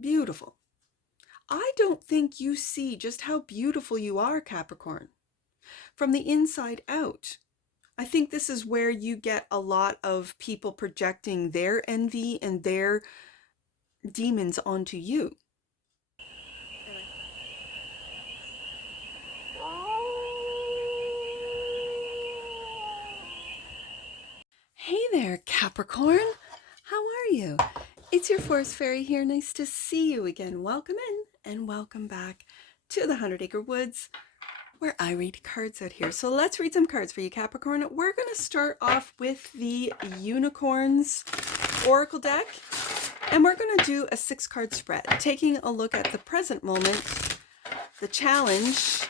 Beautiful. I don't think you see just how beautiful you are, Capricorn, from the inside out. I think this is where you get a lot of people projecting their envy and their demons onto you. Hey there, Capricorn. How are you? It's your Forest Fairy here. Nice to see you again. Welcome in and welcome back to the 100 Acre Woods, where I read cards out here. So let's read some cards for you, Capricorn. We're going to start off with the Unicorns Oracle deck, and we're going to do a 6-card spread, taking a look at the present moment, the challenge,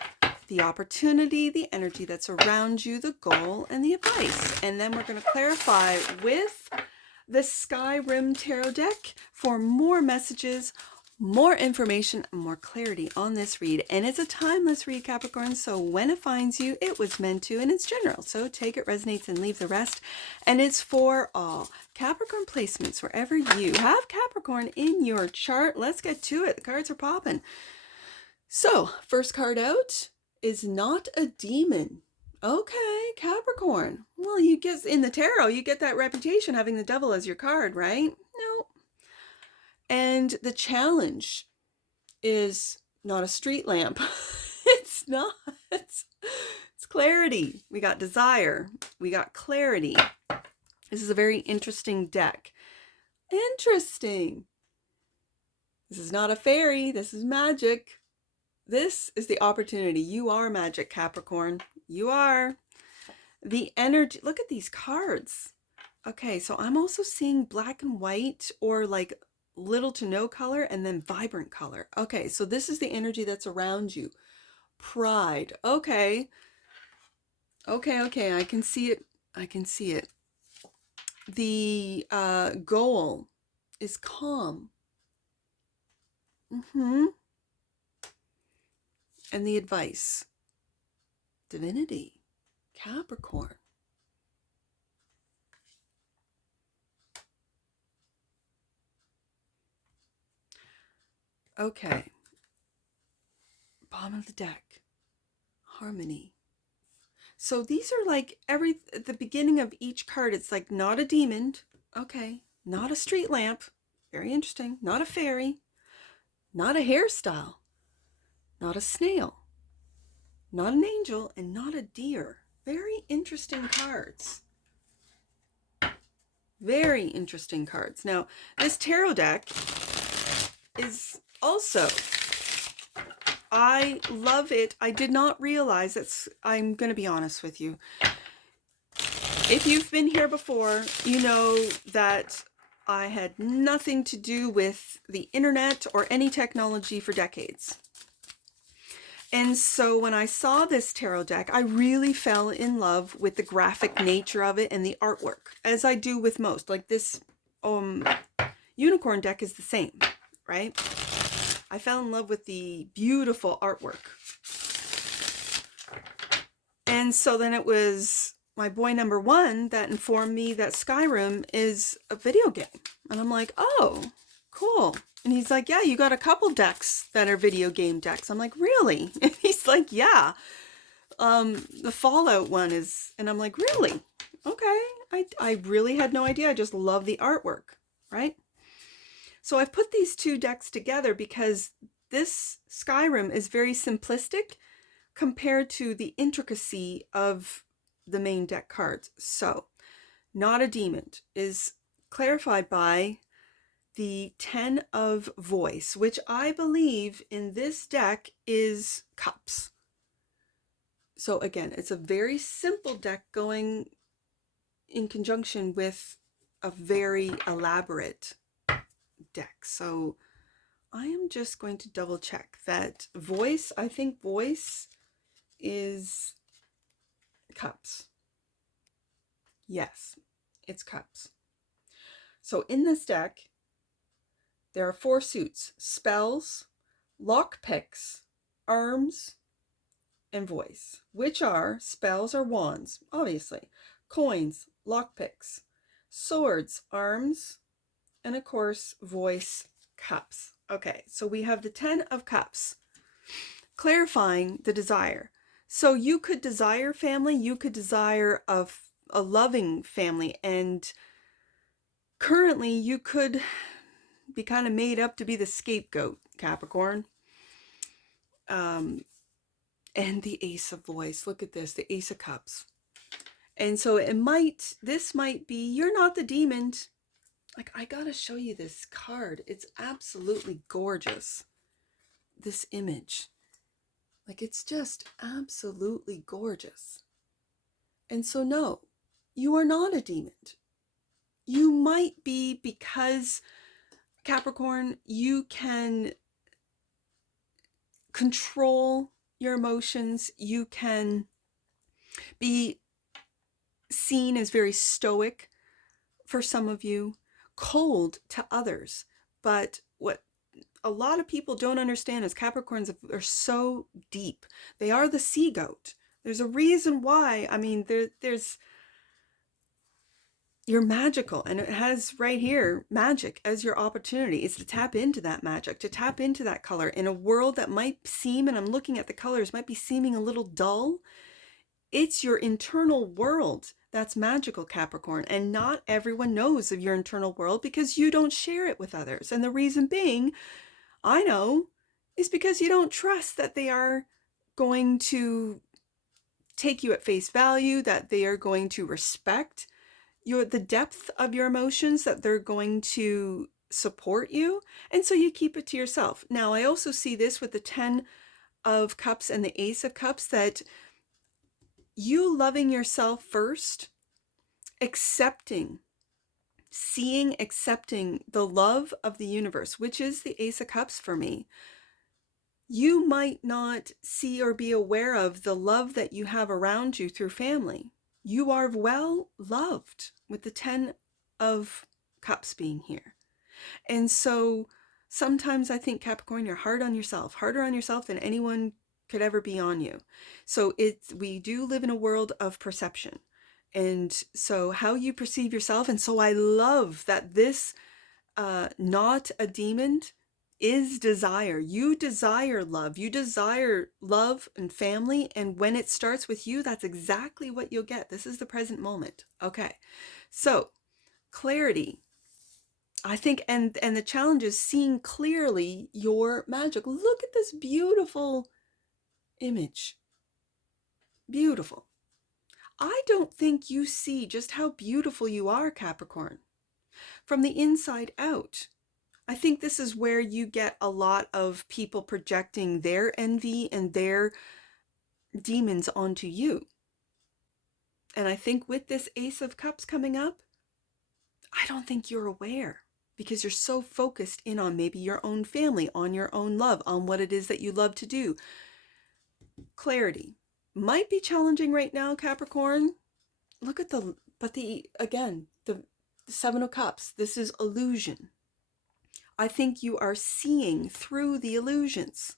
the opportunity, the energy that's around you, the goal, and the advice. And then we're going to clarify with the SKYRIM Tarot deck for more messages, more information, and more clarity on this read. And it's a timeless read, Capricorn, so when it finds you, it was meant to, and it's general. So take it, resonates, and leave the rest. And it's for all. Capricorn placements, wherever you have Capricorn in your chart. Let's get to it. The cards are popping. So, first card out is not a demon. Okay, Capricorn. Well, you get in the tarot, you get that reputation having the devil as your card, right? No. And the challenge is not a street lamp. It's not. It's clarity. We got desire. We got clarity. This is a very interesting deck. Interesting. This is not a fairy. This is magic. This is the opportunity. You are magic, Capricorn. You are. The energy. Look at these cards. Okay, so I'm also seeing black and white, or like little to no color, and then vibrant color. Okay, so this is the energy that's around you. Pride. Okay. Okay. I can see it. I can see it. The goal is calm. And the advice, divinity, Capricorn. Okay. Bottom of the deck, harmony. So these are like at the beginning of each card, it's like not a demon. Okay. Not a street lamp. Very interesting. Not a fairy. Not a hairstyle. Not a snail, not an angel, and not a deer. Very interesting cards. Very interesting cards. Now, this tarot deck is also, I love it. I did not realize it's, I'm going to be honest with you. If you've been here before, you know that I had nothing to do with the internet or any technology for decades. And so when I saw this tarot deck, I really fell in love with the graphic nature of it and the artwork, as I do with most. Like this unicorn deck is the same, right? I fell in love with the beautiful artwork. And so then it was my boy number one that informed me that SKYRIM is a video game. And I'm like, oh, cool. And he's like, yeah, you got a couple decks that are video game decks. I'm like, really? And he's like, yeah. The Fallout one is, and I'm like, really? Okay. I really had no idea. I just love the artwork, right? So I've put these two decks together because this SKYRIM is very simplistic compared to the intricacy of the main deck cards. So, not a demon is clarified by the 10 of voice, which I believe in this deck is cups. So again, it's a very simple deck going in conjunction with a very elaborate deck. So I am just going to double check that voice. I think voice is cups. Yes, it's cups. So in this deck, there are 4 suits: spells, lockpicks, arms, and voice, which are spells or wands, obviously, coins, lockpicks, swords, arms, and of course, voice, cups. Okay, so we have the 10 of Cups, clarifying the desire. So you could desire family, you could desire a loving family, and currently you could be kind of made up to be the scapegoat, Capricorn. And the Ace of Voice. Look at this, the Ace of Cups. And so this might be, you're not the demon. Like, I gotta show you this card. It's absolutely gorgeous. This image. Like, it's just absolutely gorgeous. And so, no, you are not a demon. You might be, because, Capricorn, you can control your emotions. You can be seen as very stoic for some of you, cold to others. But what a lot of people don't understand is Capricorns are so deep. They are the sea goat. There's a reason why. I mean, there's you're magical, and it has right here magic as your opportunity. Is to tap into that magic, to tap into that color in a world that might seem, and I'm looking at the colors, might be seeming a little dull. It's your internal world that's magical, Capricorn, and not everyone knows of your internal world because you don't share it with others. And the reason being, I know, is because you don't trust that they are going to take you at face value, that they are going to respect the depth of your emotions, that they're going to support you. And so you keep it to yourself. Now, I also see this with the 10 of Cups and the Ace of Cups, that you loving yourself first, accepting the love of the universe, which is the Ace of Cups for me. You might not see or be aware of the love that you have around you through family. You are well loved with the 10 of Cups being here. And so sometimes I think, Capricorn, you're harder on yourself than anyone could ever be on you. So we do live in a world of perception. And so how you perceive yourself. And so I love that this, not a demon, is desire. You desire love. You desire love and family. And when it starts with you, that's exactly what you'll get. This is the present moment. Okay. So clarity. I think, and the challenge is seeing clearly your magic. Look at this beautiful image. Beautiful. I don't think you see just how beautiful you are, Capricorn, from the inside out. I think this is where you get a lot of people projecting their envy and their demons onto you. And I think with this Ace of Cups coming up, I don't think you're aware, because you're so focused in on maybe your own family, on your own love, on what it is that you love to do. Clarity might be challenging right now, Capricorn. Look at the Seven of Cups. This is illusion. I think you are seeing through the illusions,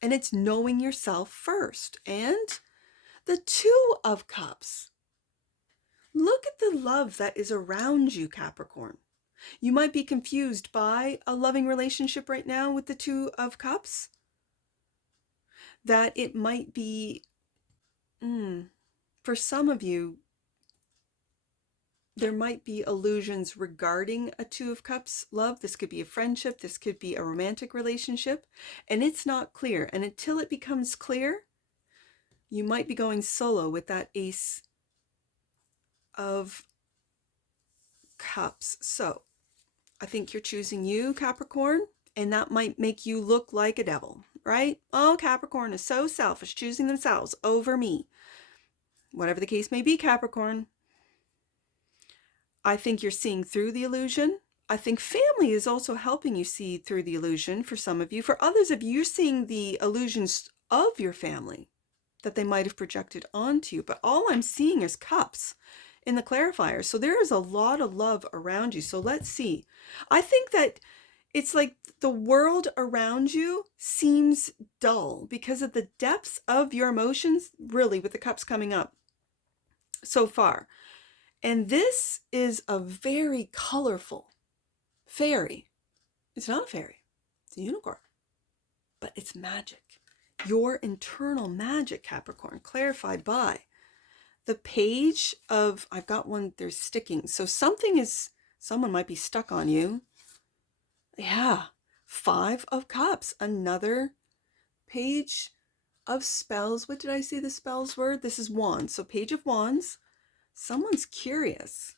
and it's knowing yourself first. And the Two of Cups. Look at the love that is around you, Capricorn. You might be confused by a loving relationship right now with the Two of Cups. That it might be, for some of you, there might be illusions regarding a Two of Cups love. This could be a friendship. This could be a romantic relationship. And it's not clear. And until it becomes clear, you might be going solo with that Ace of Cups. So I think you're choosing you, Capricorn, and that might make you look like a devil, right? Oh, Capricorn is so selfish, choosing themselves over me. Whatever the case may be, Capricorn, I think you're seeing through the illusion. I think family is also helping you see through the illusion for some of you. For others of you, you're seeing the illusions of your family that they might have projected onto you. But all I'm seeing is cups in the clarifier. So there is a lot of love around you. So let's see. I think that it's like the world around you seems dull because of the depths of your emotions, really, with the cups coming up so far. And this is a very colorful fairy. It's not a fairy. It's a unicorn. But it's magic. Your internal magic, Capricorn, clarified by the page of, I've got one, there's sticking. So someone might be stuck on you. Yeah. 5 of Cups, another page of spells. What did I say the spells were? This is Wands. So Page of Wands. Someone's curious.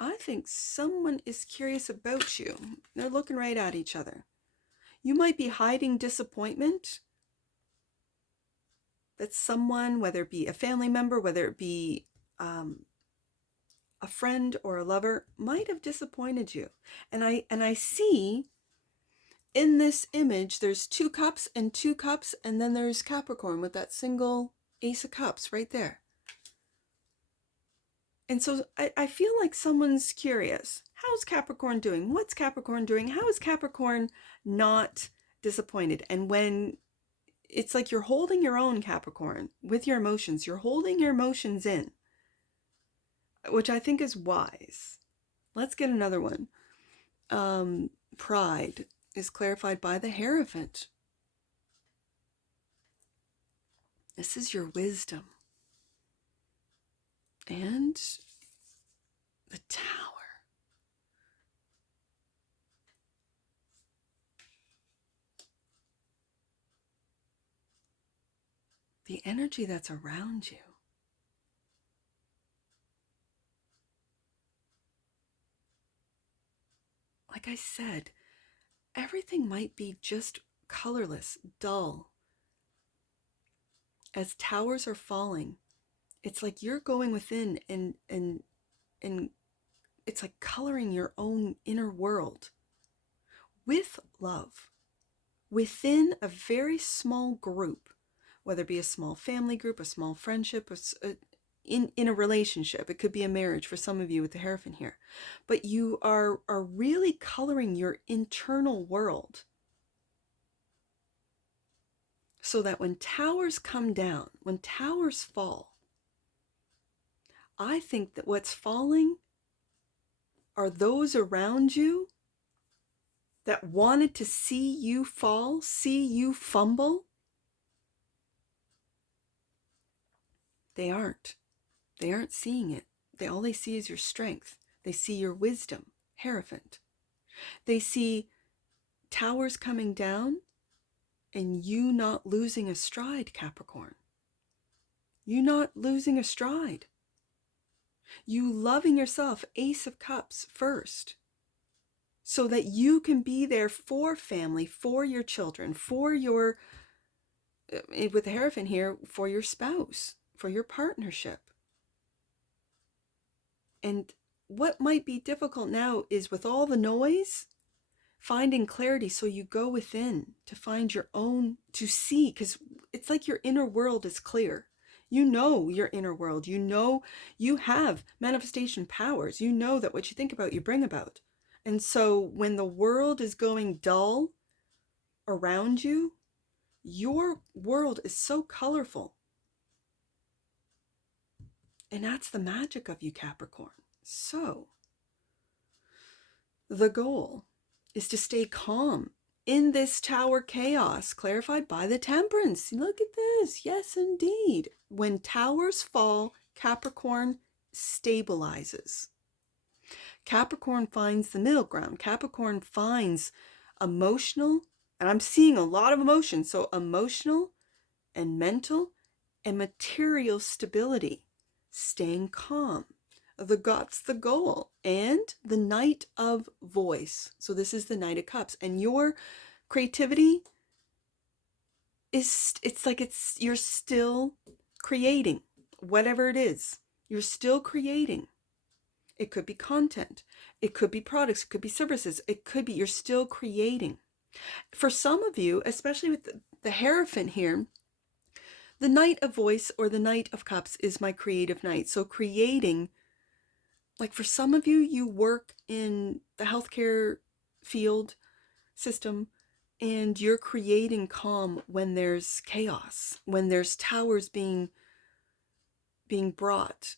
I think someone is curious about you. They're looking right at each other. You might be hiding disappointment that someone, whether it be a family member, whether it be a friend or a lover, might have disappointed you. And I see in this image, there's 2 cups and 2 cups, and then there's Capricorn with that single Ace of Cups right there. And so I feel like someone's curious. How's Capricorn doing? What's Capricorn doing? How is Capricorn not disappointed? And when it's like you're holding your own, Capricorn, with your emotions, you're holding your emotions in, which I think is wise. Let's get another one. Pride is clarified by the Hierophant. This is your wisdom. And the Tower. The energy that's around you. Like I said, everything might be just colorless, dull. As towers are falling, it's like you're going within and it's like coloring your own inner world with love within a very small group, whether it be a small family group, a small friendship, in a relationship. It could be a marriage for some of you with the Hierophant here. But you are really coloring your internal world so that when towers come down, when towers fall, I think that what's falling are those around you that wanted to see you fall, see you fumble. They aren't. They aren't seeing it. All they see is your strength. They see your wisdom, Hierophant. They see towers coming down and you not losing a stride, Capricorn. You not losing a stride. You loving yourself, Ace of Cups, first, so that you can be there for family, for your children, for your, with the Hierophant here, for your spouse, for your partnership. And what might be difficult now is with all the noise, finding clarity. So you go within to find your own, to see, because it's like your inner world is clear. You know your inner world. You know you have manifestation powers. You know that what you think about, you bring about. And so when the world is going dull around you, your world is so colorful. And that's the magic of you, Capricorn. So the goal is to stay calm in this tower chaos, clarified by the Temperance. Look at this. Yes, indeed. When towers fall, Capricorn stabilizes. Capricorn finds the middle ground. Capricorn finds emotional, and I'm seeing a lot of emotion, so emotional and mental and material stability, staying calm. That's the goal. And the Knight of Voice. So this is the Knight of Cups. And your creativity is, you're still creating. Whatever it is, you're still creating. It could be content. It could be products. It could be services. It could be, you're still creating. For some of you, especially with the Hierophant here, the Knight of Voice or the Knight of Cups is my creative knight. So creating, like for some of you, you work in the healthcare field system and you're creating calm when there's chaos, when there's towers being brought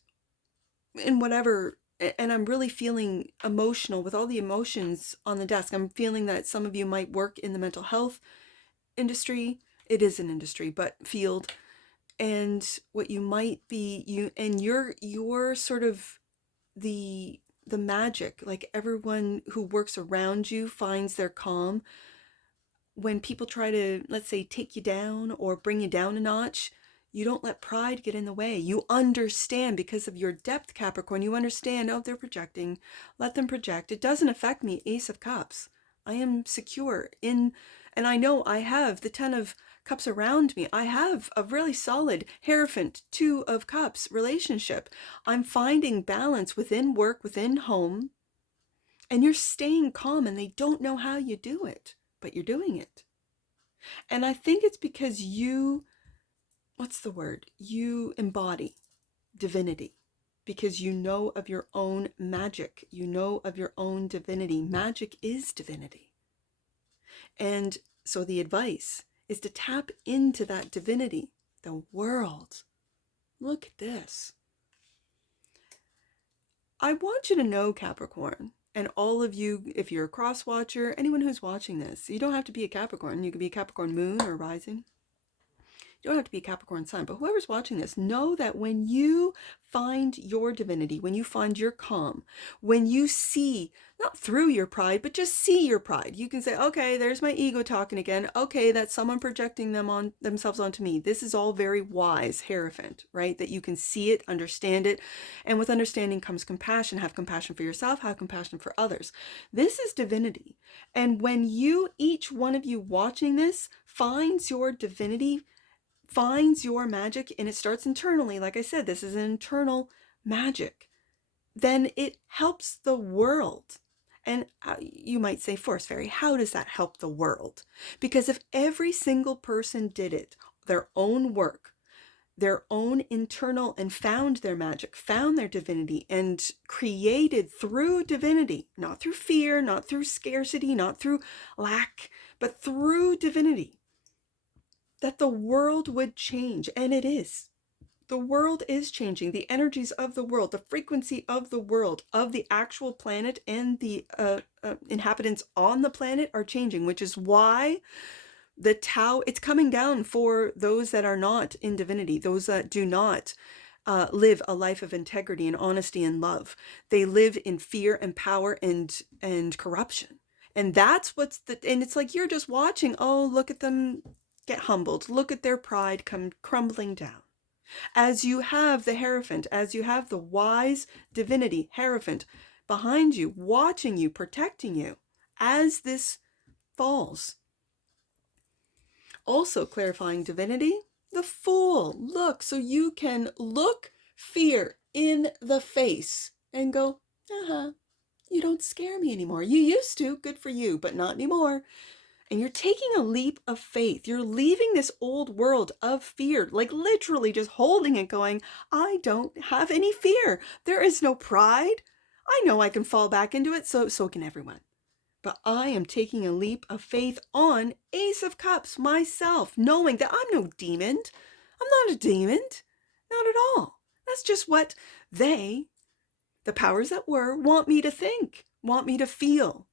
in whatever and I'm really feeling emotional with all the emotions on the desk. I'm feeling that some of you might work in the mental health industry. It is an industry, but field. And what you might be, you're sort of the magic, like everyone who works around you finds their calm. When people try to, let's say, take you down or bring you down a notch, you don't let pride get in the way. You understand, because of your depth, Capricorn, you understand, oh, they're projecting. Let them project. It doesn't affect me. Ace of Cups. I am secure in, and I know I have the 10 of Cups around me. I have a really solid Hierophant, 2 of Cups relationship. I'm finding balance within work, within home, and you're staying calm, and they don't know how you do it, but you're doing it. And I think it's because you, what's the word? You embody divinity, because you know of your own magic. You know of your own divinity. Magic is divinity. And so the advice is to tap into that divinity, the world. Look at this. I want you to know, Capricorn, and all of you, if you're a cross watcher, anyone who's watching this, you don't have to be a Capricorn. You could be a Capricorn moon or rising. You don't have to be a Capricorn sun, but whoever's watching this, know that when you find your divinity, when you find your calm, when you see, not through your pride, but just see your pride, you can say, okay, there's my ego talking again. Okay, that's someone projecting themselves onto me. This is all very wise, Hierophant, right? That you can see it, understand it. And with understanding comes compassion. Have compassion for yourself, have compassion for others. This is divinity. And when you, each one of you watching this, finds your divinity, finds your magic, and it starts internally, like I said, this is an internal magic, then it helps the world. And you might say, Force Fairy, how does that help the world? Because if every single person did it, their own work, their own internal, and found their magic, found their divinity, and created through divinity, not through fear, not through scarcity, not through lack, but through divinity, that the world would change. And it is. The world is changing. The energies of the world, the frequency of the world, of the actual planet, and the inhabitants on the planet are changing, which is why the Tao, it's coming down for those that are not in divinity, those that do not live a life of integrity and honesty and love. They live in fear and power and corruption. And that's and it's like, you're just watching, oh, look at them get humbled. Look at their pride come crumbling down. As you have the Hierophant, as you have the wise divinity, Hierophant, behind you, watching you, protecting you, as this falls. Also clarifying divinity, the Fool. Look, so you can look fear in the face and go, you don't scare me anymore. You used to, good for you, but not anymore. And you're taking a leap of faith. You're leaving this old world of fear, like literally just holding it going, I don't have any fear. There is no pride. I know I can fall back into it, so can everyone. But I am taking a leap of faith on Ace of Cups myself, knowing that I'm no demon. I'm not a demon. Not at all. That's just what they, the powers that were, want me to think, want me to feel,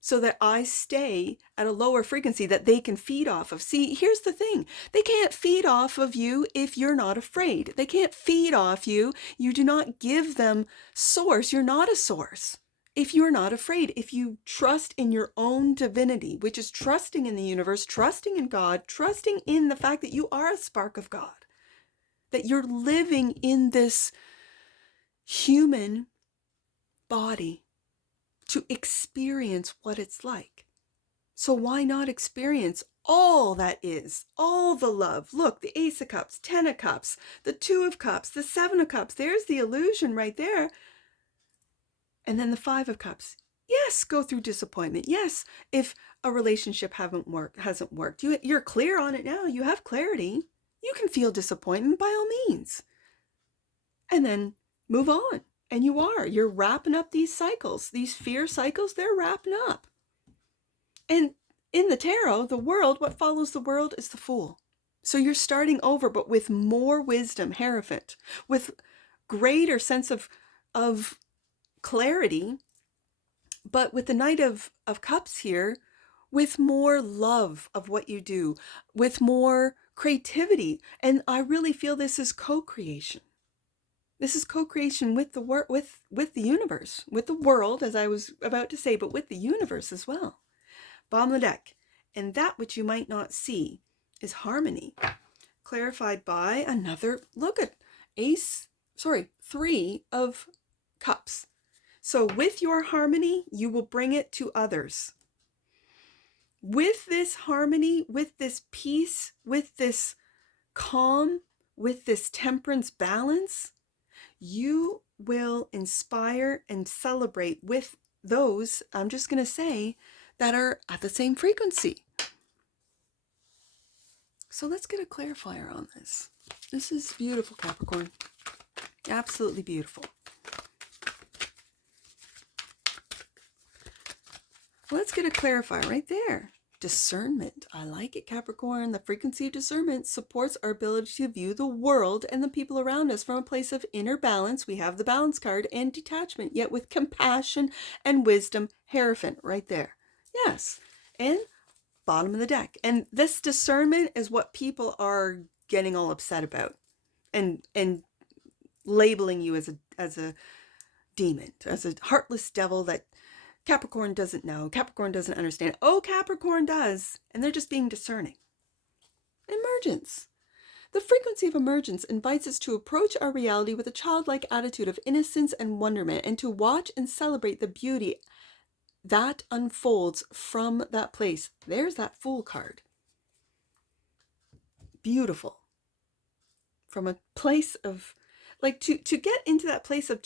so that I stay at a lower frequency that they can feed off of. See, here's the thing. They can't feed off of you if you're not afraid. They can't feed off you. You do not give them source. You're not a source. If you're not afraid, if you trust in your own divinity, which is trusting in the universe, trusting in God, trusting in the fact that you are a spark of God, that you're living in this human body to experience what it's like. So why not experience all that is, all the love? Look, the Ace of Cups, 10 of Cups, the 2 of Cups, the 7 of Cups. There's the illusion right there. And then the 5 of Cups. Yes, go through disappointment. Yes, if a relationship hasn't worked, you're clear on it now. You have clarity. You can feel disappointment by all means. And then move on. And you're wrapping up these cycles, these fear cycles, they're wrapping up. And in the tarot, the world, what follows the world is the Fool. So you're starting over, but with more wisdom, Hierophant, with greater sense of clarity, but with the Knight of Cups here, with more love of what you do, with more creativity. And I really feel this is co-creation. This is co-creation with the with the universe, with the world, as I was about to say, but with the universe as well. Bottom of the deck. And that which you might not see is harmony, clarified by another, look at Three of Cups. So with your harmony, you will bring it to others. With this harmony, with this peace, with this calm, with this temperance balance, you will inspire and celebrate with those, I'm just going to say, that are at the same frequency. So let's get a clarifier on this. This is beautiful, Capricorn. Absolutely beautiful. Let's get a clarifier right there. Discernment. I like it, Capricorn. The frequency of discernment supports our ability to view the world and the people around us from a place of inner balance. We have the balance card, and detachment, yet with compassion and wisdom. Hierophant right there. Yes. And bottom of the deck. And this discernment is what people are getting all upset about and labeling you as a demon, as a heartless devil that Capricorn doesn't know, Capricorn doesn't understand. Oh, Capricorn does. And they're just being discerning. Emergence. The frequency of emergence invites us to approach our reality with a childlike attitude of innocence and wonderment, and to watch and celebrate the beauty that unfolds from that place. There's that Fool card. Beautiful. From a place of, like, to get into that place of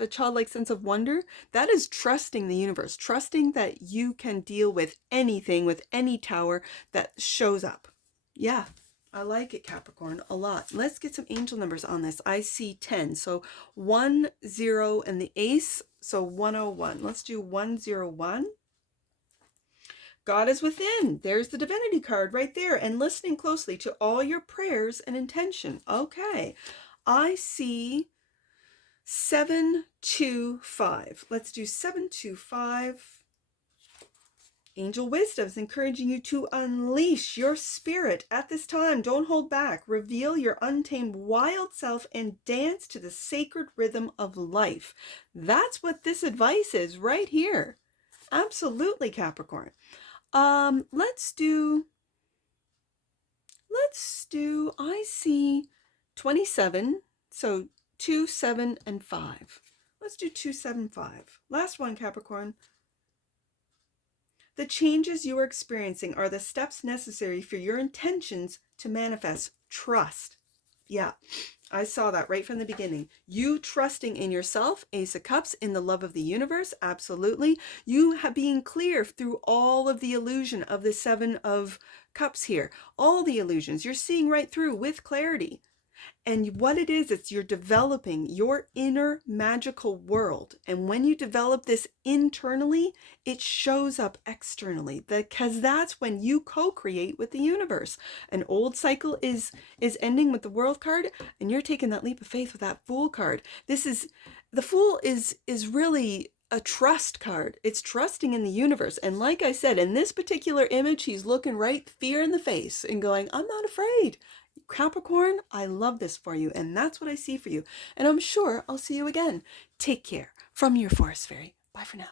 a childlike sense of wonder, that is trusting the universe, trusting that you can deal with anything, with any tower that shows up. Yeah, I like it, Capricorn, a lot. Let's get some angel numbers on this. I see 10, so 1, 0, and the ace, so 101. Let's do 101. God is within. There's the divinity card right there, and listening closely to all your prayers and intention. Okay. I see 725. Let's do 725. Angel wisdom is encouraging you to unleash your spirit at this time. Don't hold back. Reveal your untamed wild self and dance to the sacred rhythm of life. That's what this advice is right here. Absolutely, Capricorn. Let's do, I see 27, so 2, 7, and 5. Let's do 2, 7, 5. Last one, Capricorn. The changes you are experiencing are the steps necessary for your intentions to manifest. Trust. Yeah, I saw that right from the beginning. You trusting in yourself, Ace of Cups, in the love of the universe, absolutely. You being clear through all of the illusion of the 7 of Cups here. All the illusions. You're seeing right through with clarity. And what it is, it's you're developing your inner magical world. And when you develop this internally, it shows up externally, because that's when you co-create with the universe. An old cycle is ending with the World card, and you're taking that leap of faith with that Fool card. The Fool is really a trust card. It's trusting in the universe. And like I said, in this particular image, he's looking right fear in the face and going, I'm not afraid. Capricorn, I love this for you, and that's what I see for you. And I'm sure I'll see you again. Take care. From your Forest Fairy. Bye for now.